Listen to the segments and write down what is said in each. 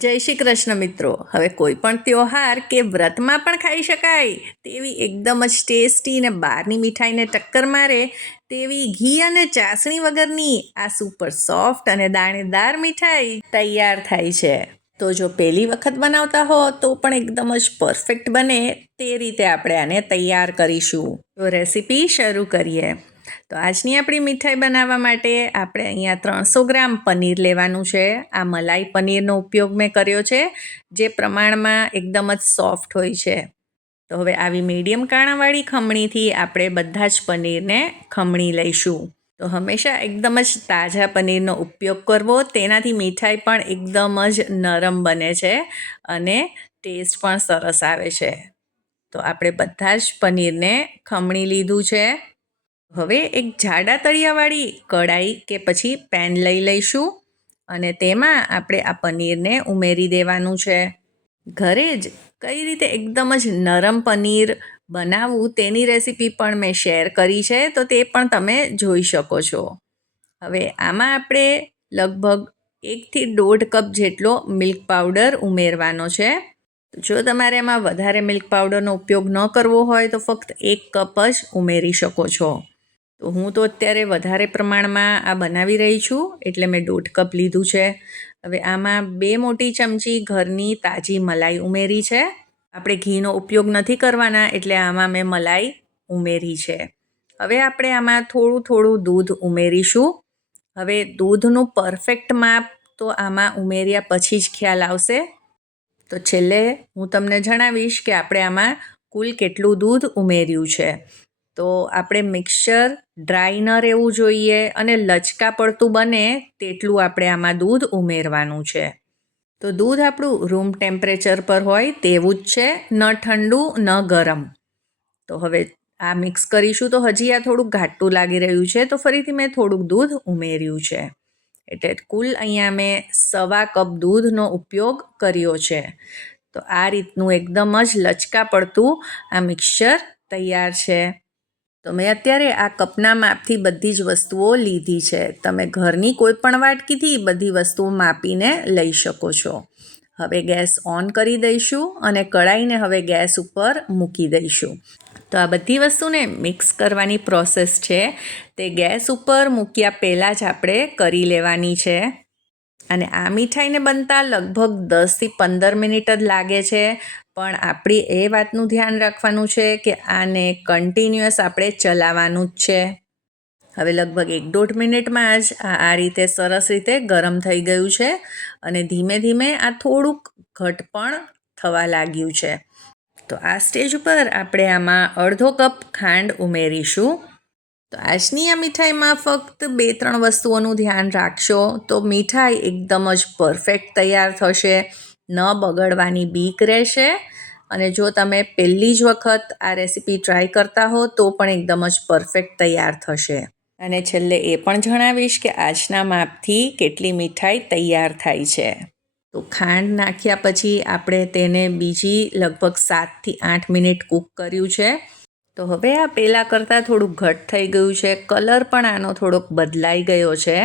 જય શ્રી કૃષ્ણ મિત્રો. હવે કોઈ પણ ત્યોહાર કે વ્રતમાં પણ ખાઈ શકાય તેવી એકદમ જ ટેસ્ટી ને બહારની મીઠાઈને ટક્કર મારે તેવી ઘી અને ચાસણી વગરની આ સુપર સોફ્ટ અને દાણેદાર મીઠાઈ તૈયાર થાય છે. તો જો પહેલી વખત બનાવતા હો તો પણ એકદમ જ પરફેક્ટ બને તે રીતે આપણે આને તૈયાર કરીશું. તો રેસીપી શરૂ કરીએ. તો આજની આપણી મીઠાઈ બનાવવા માટે આપણે અહીંયા 300 ગ્રામ પનીર લેવાનું છે. આ મલાઈ પનીરનો ઉપયોગ મેં કર્યો છે, જે પ્રમાણમાં એકદમ જ સોફ્ટ હોય છે. તો હવે આવી મીડિયમ કાણાવાળી ખમણીથી આપણે બધા જ પનીરને ખમણી લઈશું. તો હંમેશા એકદમ જ તાજા પનીરનો ઉપયોગ કરવો, તેનાથી મીઠાઈ પણ એકદમ જ નરમ બને છે અને ટેસ્ટ પણ સરસ આવે છે. તો આપણે બધા જ પનીરને ખમણી લીધું છે. હવે એક જાડા તળિયાવાળી કઢાઈ કે પછી પેન લઈ લઈશું અને તેમાં આપણે આ પનીરને ઉમેરી દેવાનું છે. ઘરે જ કઈ રીતે એકદમ જ નરમ પનીર બનાવવું તેની રેસીપી પણ મેં શેર કરી છે, તો તે પણ તમે જોઈ શકો છો. હવે આમાં આપણે લગભગ 1 થી 1.5 કપ જેટલો મિલ્ક પાવડર ઉમેરવાનો છે. જો તમારે એમાં વધારે મિલ્ક પાવડરનો ઉપયોગ ન કરવો હોય તો ફક્ત 1 કપ જ ઉમેરી શકો છો. તો હું તો અત્યારે વધારે પ્રમાણમાં આ બનાવી રહી છું, એટલે મેં 1.5 કપ લીધું છે. હવે આમાં 2 મોટી ચમચી ઘરની તાજી મલાઈ ઉમેરી છે. આપણે ઘીનો ઉપયોગ નથી કરવાના, એટલે આમાં મેં મલાઈ ઉમેરી છે. હવે આપણે આમાં થોડું થોડું દૂધ ઉમેરીશું. હવે દૂધનું પરફેક્ટ માપ તો આમાં ઉમેર્યા પછી જ ખ્યાલ આવશે. તો છેલ્લે હું તમને જણાવીશ કે આપણે આમાં કુલ કેટલું દૂધ ઉમેર્યું છે. તો આપણે મિક્સર ડ્રાય ન રહેવું જોઈએ અને લચકા પડતું બને તેટલું આપણે આમાં દૂધ ઉમેરવાનું છે. તો દૂધ આપણું રૂમ ટેમ્પરેચર પર હોય તેવું જ છે, ન ઠંડુ ન ગરમ. તો હવે આ મિક્સ કરીશું. તો હજી આ થોડુંક ઘાટું લાગી રહ્યું છે, તો ફરીથી મેં થોડુંક દૂધ ઉમેર્યું છે. એટલે કુલ અહીંયા મેં 1.25 કપ દૂધનો ઉપયોગ કર્યો છે. તો આ રીતનું એકદમ જ લચકા પડતું આ મિક્સચર તૈયાર છે. તો મેં અત્યારે આ કપના માપથી બધી જ વસ્તુઓ લીધી છે. તમે ઘરની કોઈ પણ વાટકીથી બધી વસ્તુઓ માપીને લઈ શકો છો. હવે ગેસ ઓન કરી દઈશું અને કઢાઈને હવે ગેસ ઉપર મૂકી દઈશું. તો આ બધી વસ્તુને મિક્સ કરવાની પ્રોસેસ છે તે ગેસ ઉપર મૂક્યા પહેલાં જ આપણે કરી લેવાની છે. અને આ મીઠાઈને બનતા લગભગ 10 થી 15 મિનિટ જ લાગે છે, પણ આપણી એ વાતનું ધ્યાન રાખવાનું છે કે આને કન્ટિન્યુઅસ આપણે ચલાવવાનું જ છે. હવે લગભગ 1-1.5 મિનિટમાં જ આ રીતે સરસ રીતે ગરમ થઈ ગયું છે અને ધીમે ધીમે આ થોડુંક ઘટ પણ થવા લાગ્યું છે. તો આ સ્ટેજ ઉપર આપણે આમાં 1/2 કપ ખાંડ ઉમેરીશું. તો આજની આ મીઠાઈમાં ફક્ત 2-3 વસ્તુઓનું ધ્યાન રાખશો તો મીઠાઈ એકદમ જ પરફેક્ટ તૈયાર થશે, ન બગડવાની બીક રહેશે. અને જો તમે પહેલી જ વખત આ રેસીપી ટ્રાય કરતા હો તો પણ એકદમ જ પરફેક્ટ તૈયાર થશે. અને છેલ્લે એ પણ જણાવીશ કે આજના માપથી કેટલી મીઠાઈ તૈયાર થાય છે. તો ખાંડ નાખ્યા પછી આપણે તેને બીજી લગભગ 7 થી 8 મિનિટ કૂક કર્યું છે. તો હવે આ પહેલાં કરતાં થોડુંક ઘટ થઈ ગયું છે, કલર પણ આનો થોડોક બદલાઈ ગયો છે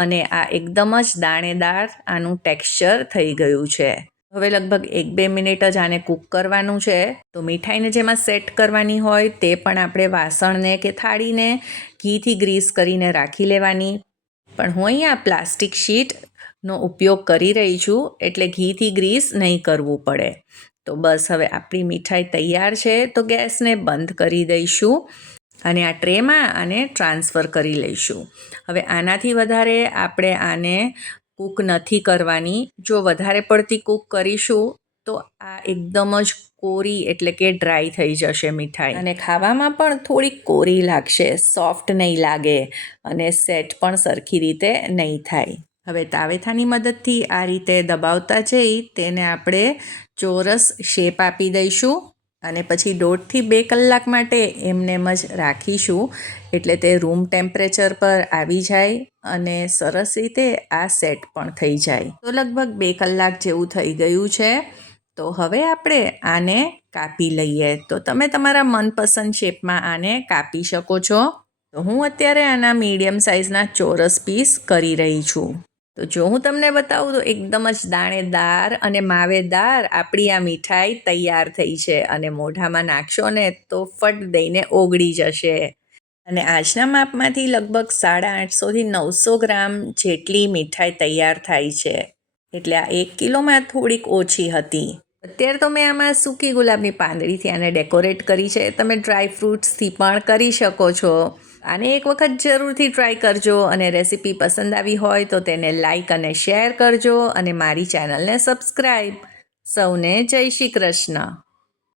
અને આ એકદમ જ દાણેદાર આનું ટેક્સચર થઈ ગયું છે. હવે લગભગ 1-2 મિનિટ જ આને કૂક કરવાનું છે. તો મીઠાઈને જેમાં સેટ કરવાની હોય તે પણ આપણે વાસણને કે થાળીને ઘીથી ગ્રીસ કરીને રાખી લેવાની. પણ હું અહીંયા પ્લાસ્ટિક શીટનો ઉપયોગ કરી રહી છું, એટલે ઘીથી ગ્રીસ નહીં કરવું પડે. તો બસ હવે આપણી મીઠાઈ તૈયાર છે. તો ગેસને બંધ કરી દઈશું અને આ ટ્રેમાં આને ટ્રાન્સફર કરી લઈશું. હવે આનાથી વધારે આપણે આને કૂક નથી કરવાની. જો વધારે પડતી કૂક કરીશું તો આ એકદમ જ કોરી એટલે કે ડ્રાય થઈ જશે મીઠાઈ અને ખાવામાં પણ થોડીક કોરી લાગશે, સોફ્ટ નહીં લાગે અને સેટ પણ સરખી રીતે નહીં થાય. હવે તાવેથાની મદદથી આ રીતે દબાવતા જઈ તેને આપણે ચોરસ શેપ આપી દઈશું અને પછી 1.5 થી 2 કલાક માટે એમનેમ જ રાખીશું, એટલે તે રૂમ ટેમ્પરેચર પર આવી જાય અને સરસ રીતે આ સેટ પણ થઈ જાય. તો લગભગ 2 કલાક જેવું થઈ ગયું છે. તો હવે આપણે આને કાપી લઈએ. તો તમે તમારા મનપસંદ શેપમાં આને કાપી શકો છો. તો હું અત્યારે આના મીડિયમ સાઇઝના ચોરસ પીસ કરી રહી છું. તો જો હું તમને બતાવું તો એકદમ જ દાણેદાર અને માવેદાર આપણી આ મીઠાઈ તૈયાર થઈ છે અને મોઢામાં નાખશો ને તો ફટ દઈને ઓગળી જશે. અને આજના માપમાંથી લગભગ 850થી 900 ગ્રામ જેટલી મીઠાઈ તૈયાર થાય છે. એટલે આ 1 કિલોમાં થોડીક ઓછી હતી. અત્યારે તો મેં આમાં સૂકી ગુલાબની પાંદડીથી આને ડેકોરેટ કરી છે. તમે ડ્રાય ફ્રૂટ્સથી પણ કરી શકો છો. આને એક વખત જરૂરથી ટ્રાય કરજો અને રેસીપી પસંદ આવી હોય તો તેને લાઈક અને શેર કરજો અને મારી ચેનલને સબસ્ક્રાઈબ. સૌને જય શ્રી કૃષ્ણ.